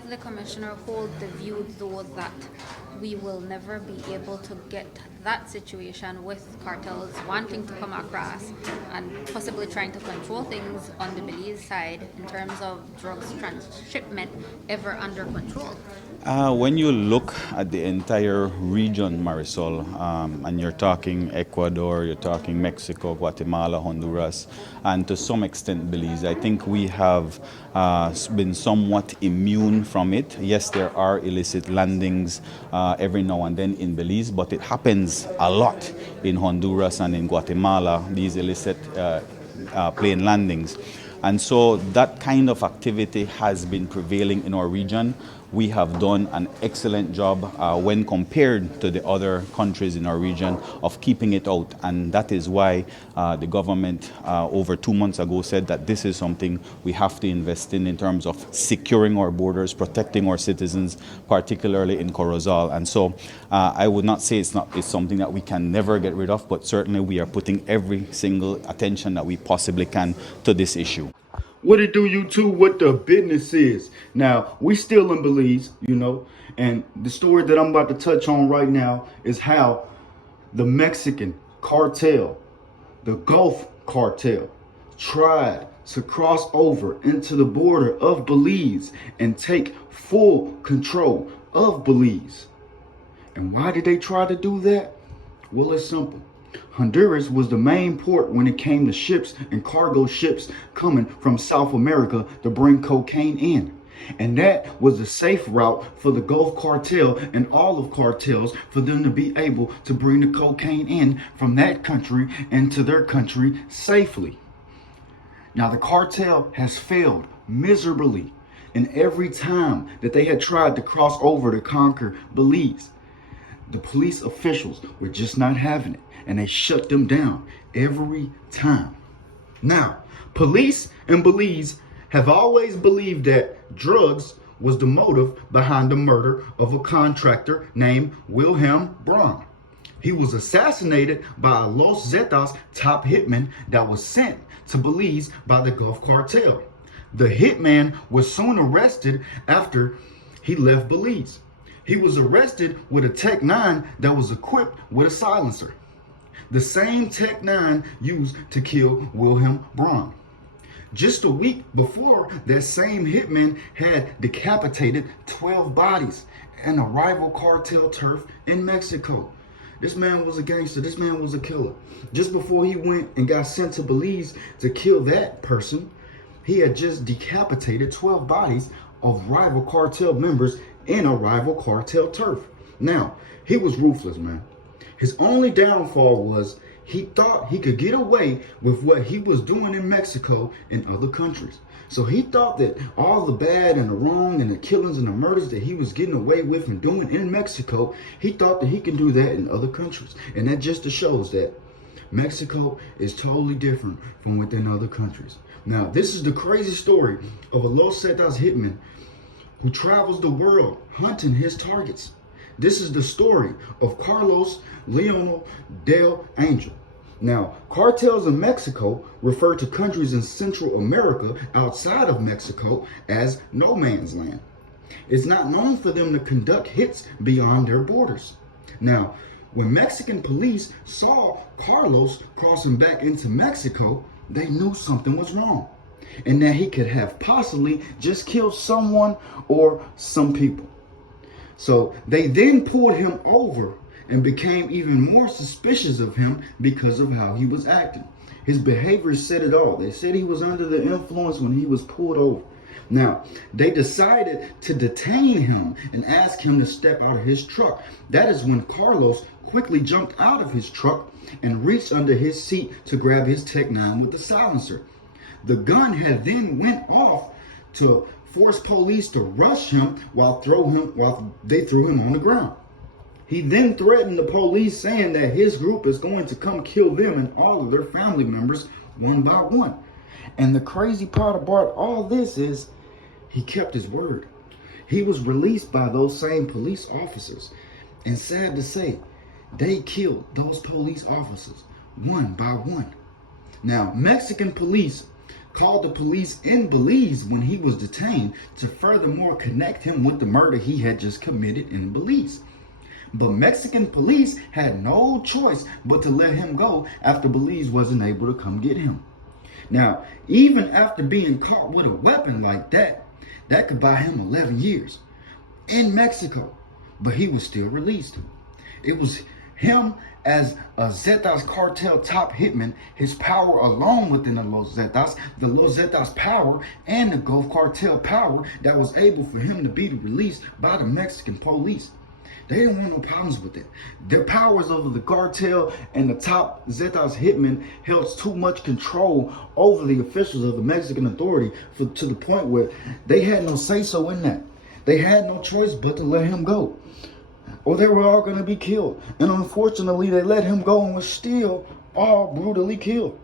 like the commissioner hold the view though that we will never be able to get that situation with cartels wanting to come across and possibly trying to control things on the Belize side in terms of drugs transshipment ever under control? When you look at the entire region, Marisol, and you're talking Ecuador, you're talking Mexico, Guatemala, Honduras, and to some extent Belize, I think we have been somewhat immune from it. Yes, there are illicit landings every now and then in Belize, but it happens a lot in Honduras and in Guatemala, these illicit plane landings. And so that kind of activity has been prevailing in our region. We have done an excellent job when compared to the other countries in our region of keeping it out. And that is why the government over 2 months ago said that this is something we have to invest in terms of securing our borders, protecting our citizens, particularly in Corozal. And so I would not say it's something that we can never get rid of, but certainly we are putting every single attention that we possibly can to this issue. What it do, you two? What the business is? Now, we still in Belize, and the story that I'm about to touch on right now is how the Mexican cartel, the Gulf Cartel, tried to cross over into the border of Belize and take full control of Belize. And why did they try to do that? Well, it's simple. Honduras was the main port when it came to ships and cargo ships coming from South America to bring cocaine in. And that was a safe route for the Gulf Cartel and all of cartels for them to be able to bring the cocaine in from that country into their country safely. Now, the cartel has failed miserably in every time that they had tried to cross over to conquer Belize. The police officials were just not having it, and they shut them down every time. Now, police in Belize have always believed that drugs was the motive behind the murder of a contractor named Wilhelm Braun. He was assassinated by a Los Zetas top hitman that was sent to Belize by the Gulf Cartel. The hitman was soon arrested after he left Belize. He was arrested with a Tech 9 that was equipped with a silencer. The same Tech 9 used to kill Wilhelm Braun. Just a week before, that same hitman had decapitated 12 bodies in a rival cartel turf in Mexico. This man was a gangster. This man was a killer. Just before he went and got sent to Belize to kill that person, he had just decapitated 12 bodies of rival cartel members in a rival cartel turf. Now, he was ruthless, man. His only downfall was he thought he could get away with what he was doing in Mexico in other countries. So he thought that all the bad and the wrong and the killings and the murders that he was getting away with and doing in Mexico, he thought that he can do that in other countries. And that just shows that Mexico is totally different from within other countries. Now, this is the crazy story of a Los Zetas hitman who travels the world hunting his targets. This is the story of Carlos Leonel del Angel. Now, cartels in Mexico refer to countries in Central America outside of Mexico as no man's land. It's not known for them to conduct hits beyond their borders. Now, when Mexican police saw Carlos crossing back into Mexico, they knew something was wrong, and that he could have possibly just killed someone or some people. So they then pulled him over and became even more suspicious of him because of how he was acting. His behavior said it all. They said he was under the influence when he was pulled over. Now, they decided to detain him and ask him to step out of his truck. That is when Carlos quickly jumped out of his truck and reached under his seat to grab his Tech 9 with the silencer. The gun had then went off to force police to rush him while they threw him on the ground. He then threatened the police, saying that his group is going to come kill them and all of their family members one by one. And the crazy part about all this is he kept his word. He was released by those same police officers. And sad to say, they killed those police officers one by one. Now, Mexican police called the police in Belize when he was detained to furthermore connect him with the murder he had just committed in Belize. But Mexican police had no choice but to let him go after Belize wasn't able to come get him. Now, even after being caught with a weapon like that, that could buy him 11 years in Mexico, but he was still released. It was him as a Zetas cartel top hitman, his power alone within the Los Zetas power, and the Gulf Cartel power that was able for him to be released by the Mexican police. They didn't want no problems with it. Their powers over the cartel and the top Zetas hitmen held too much control over the officials of the Mexican authority to the point where they had no say-so in that. They had no choice but to let him go, or they were all going to be killed. And unfortunately, they let him go and were still all brutally killed.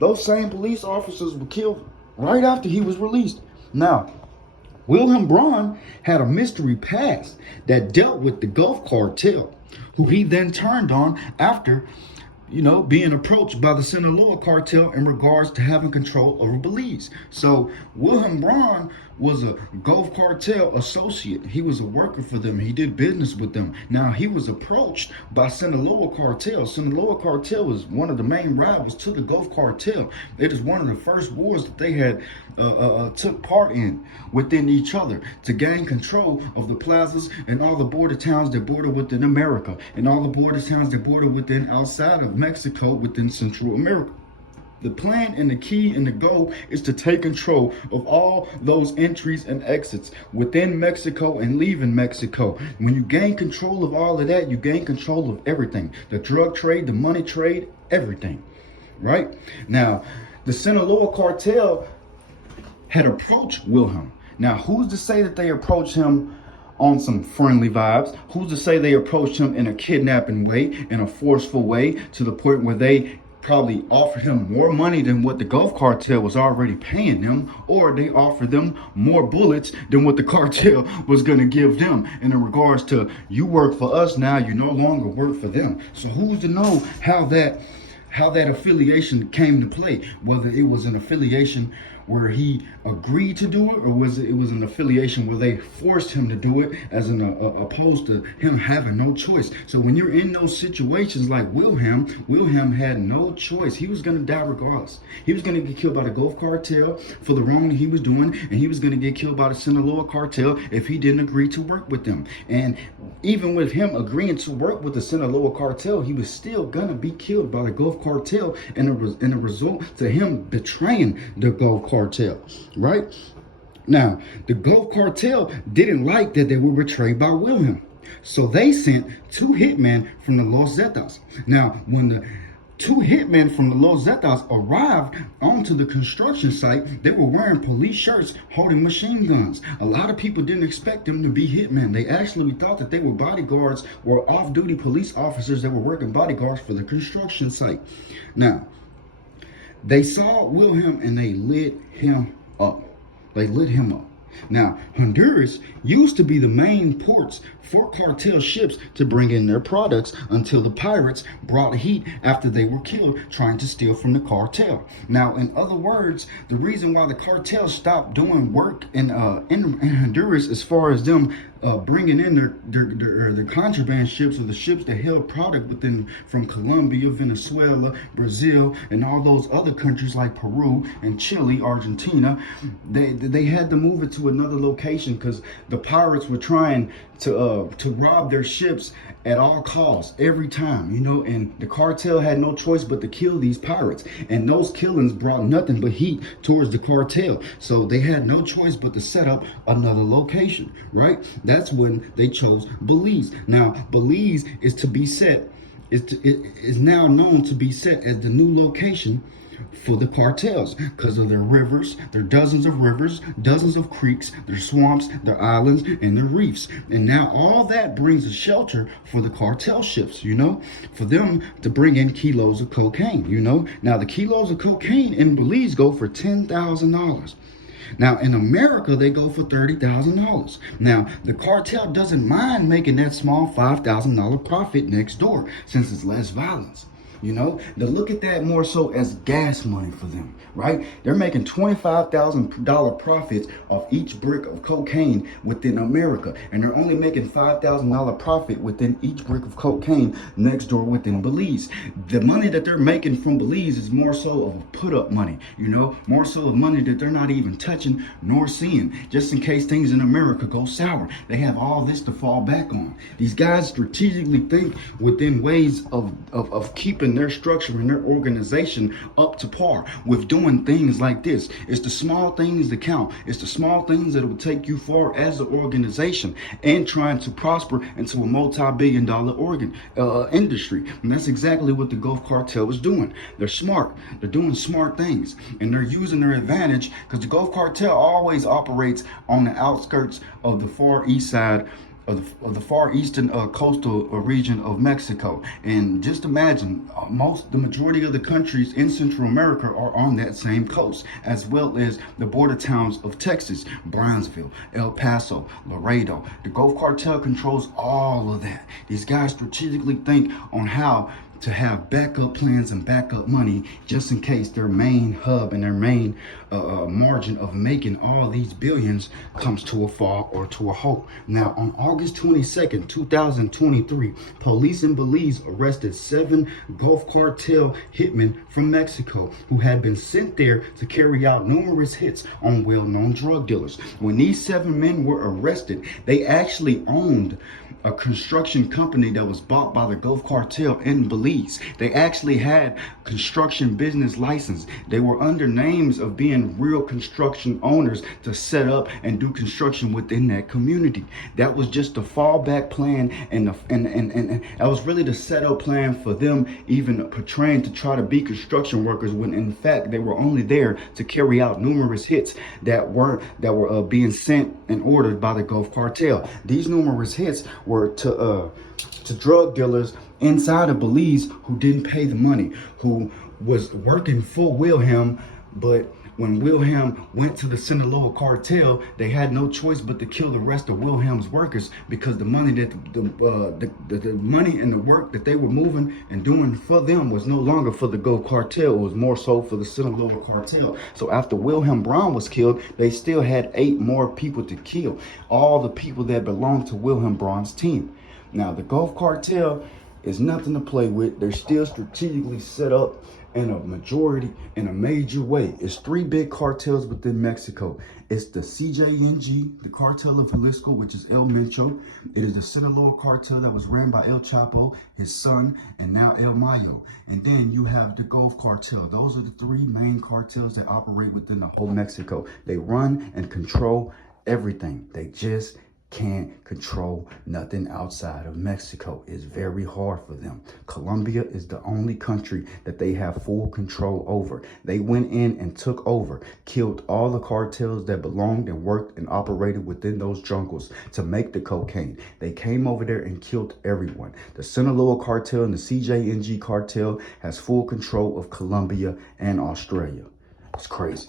Those same police officers were killed right after he was released. Now, Wilhelm Braun had a mystery past that dealt with the Gulf Cartel, who he then turned on after, being approached by the Sinaloa cartel in regards to having control over Belize. So Wilhelm Braun was a Gulf Cartel associate. He was a worker for them. He did business with them. Now, he was approached by Sinaloa cartel. Sinaloa cartel is one of the main rivals to the Gulf Cartel. It is one of the first wars that they had took part in within each other to gain control of the plazas and all the border towns that border within America and all the border towns that border within outside of Mexico within Central America. The plan and the key and the goal is to take control of all those entries and exits within Mexico and leaving Mexico. When you gain control of all of that, you gain control of everything. The drug trade, the money trade, everything. Right? Now, the Sinaloa cartel had approached Wilhelm. Now, who's to say that they approached him on some friendly vibes? Who's to say they approached him in a kidnapping way, in a forceful way, to the point where they probably offered him more money than what the Gulf Cartel was already paying them, or they offered them more bullets than what the cartel was going to give them in regards to, you work for us now, you no longer work for them. So who's to know how that affiliation came to play, whether it was an affiliation where he agreed to do it, or was it was an affiliation where they forced him to do it, as an opposed to him having no choice. So when you're in those situations like Wilhelm had no choice. He was going to die regardless. He was going to get killed by the Gulf Cartel for the wrong that he was doing, and he was going to get killed by the Sinaloa cartel if he didn't agree to work with them. And even with him agreeing to work with the Sinaloa cartel, he was still going to be killed by the Gulf Cartel, and a result to him betraying the Gulf Cartel, right? Now, the Gulf Cartel didn't like that they were betrayed by Wilhelm. So they sent two hitmen from the Los Zetas. Now, when the two hitmen from the Los Zetas arrived onto the construction site, they were wearing police shirts holding machine guns. A lot of people didn't expect them to be hitmen. They actually thought that they were bodyguards or off-duty police officers that were working bodyguards for the construction site. Now, they saw Wilhelm and they lit him up. Now, Honduras used to be the main ports for cartel ships to bring in their products until the pirates brought heat after they were killed trying to steal from the cartel. Now, in other words, the reason why the cartel stopped doing work in Honduras as far as them bringing in their contraband ships, or the ships that held product from Colombia, Venezuela, Brazil, and all those other countries like Peru and Chile, Argentina, they had to move it to another location because the pirates were trying to rob their ships at all costs every time, and the cartel had no choice but to kill these pirates, and those killings brought nothing but heat towards the cartel, so they had no choice but to set up another location, right? That's when they chose Belize. Now, Belize is now known to be set as the new location for the cartels because of their rivers, their dozens of rivers, dozens of creeks, their swamps, their islands, and their reefs. And now all that brings a shelter for the cartel ships, for them to bring in kilos of cocaine, Now the kilos of cocaine in Belize go for $10,000. Now, in America, they go for $30,000. Now, the cartel doesn't mind making that small $5,000 profit next door since it's less violence. You know, to look at that more so as gas money for them, right? They're making $25,000 profits off each brick of cocaine within America, and they're only making $5,000 profit within each brick of cocaine next door within Belize. The money that they're making from Belize is more so of put up money, you know, more so of money that they're not even touching nor seeing, just in case things in America go sour. They have all this to fall back on. These guys strategically think within ways of keeping their structure and their organization up to par with doing things like this. It's the small things that count. It's the small things that will take you far as an organization and trying to prosper into a multi-billion-dollar industry. And that's exactly what the Gulf Cartel is doing. They're smart. They're doing smart things, and they're using their advantage because the Gulf Cartel always operates on the outskirts of the far east side of the far eastern coastal region of Mexico. And just imagine, the majority of the countries in Central America are on that same coast, as well as the border towns of Texas, Brownsville, El Paso, Laredo. The Gulf Cartel controls all of that. These guys strategically think on how to have backup plans and backup money just in case their main hub and their main margin of making all these billions comes to a fall or to a halt. Now, on August 22nd, 2023, police in Belize arrested 7 Gulf Cartel hitmen from Mexico who had been sent there to carry out numerous hits on well-known drug dealers. When these 7 men were arrested, they actually owned a construction company that was bought by the Gulf Cartel in Belize. They actually had construction business license. They were under names of being real construction owners to set up and do construction within that community. That was just a fallback plan, and that was really the setup plan for them even portraying to try to be construction workers when in fact they were only there to carry out numerous hits that were being sent and ordered by the Gulf Cartel. These numerous hits were to drug dealers inside of Belize who didn't pay the money, who was working for Wilhelm, but when Wilhelm went to the Sinaloa cartel, they had no choice but to kill the rest of Wilhelm's workers because the money that the money and the work that they were moving and doing for them was no longer for the Gulf Cartel. It was more so for the Sinaloa cartel. So after Wilhelm Brown was killed, they still had 8 more people to kill, all the people that belonged to Wilhelm Brown's team. Now, the Gulf Cartel is nothing to play with. They're still strategically set up in a major way. It's 3 big cartels within Mexico. It's the CJNG, the cartel of Jalisco, which is El Mencho. It is the Sinaloa cartel that was ran by El Chapo, his son, and now El Mayo. And then you have the Gulf Cartel. Those are the 3 main cartels that operate within the whole Mexico. They run and control everything. They just can't control nothing outside of Mexico. It's very hard for them. Colombia is the only country that they have full control over. They went in and took over, killed all the cartels that belonged and worked and operated within those jungles to make the cocaine. They came over there and killed everyone. The Sinaloa cartel and the CJNG cartel has full control of Colombia and Australia. It's crazy.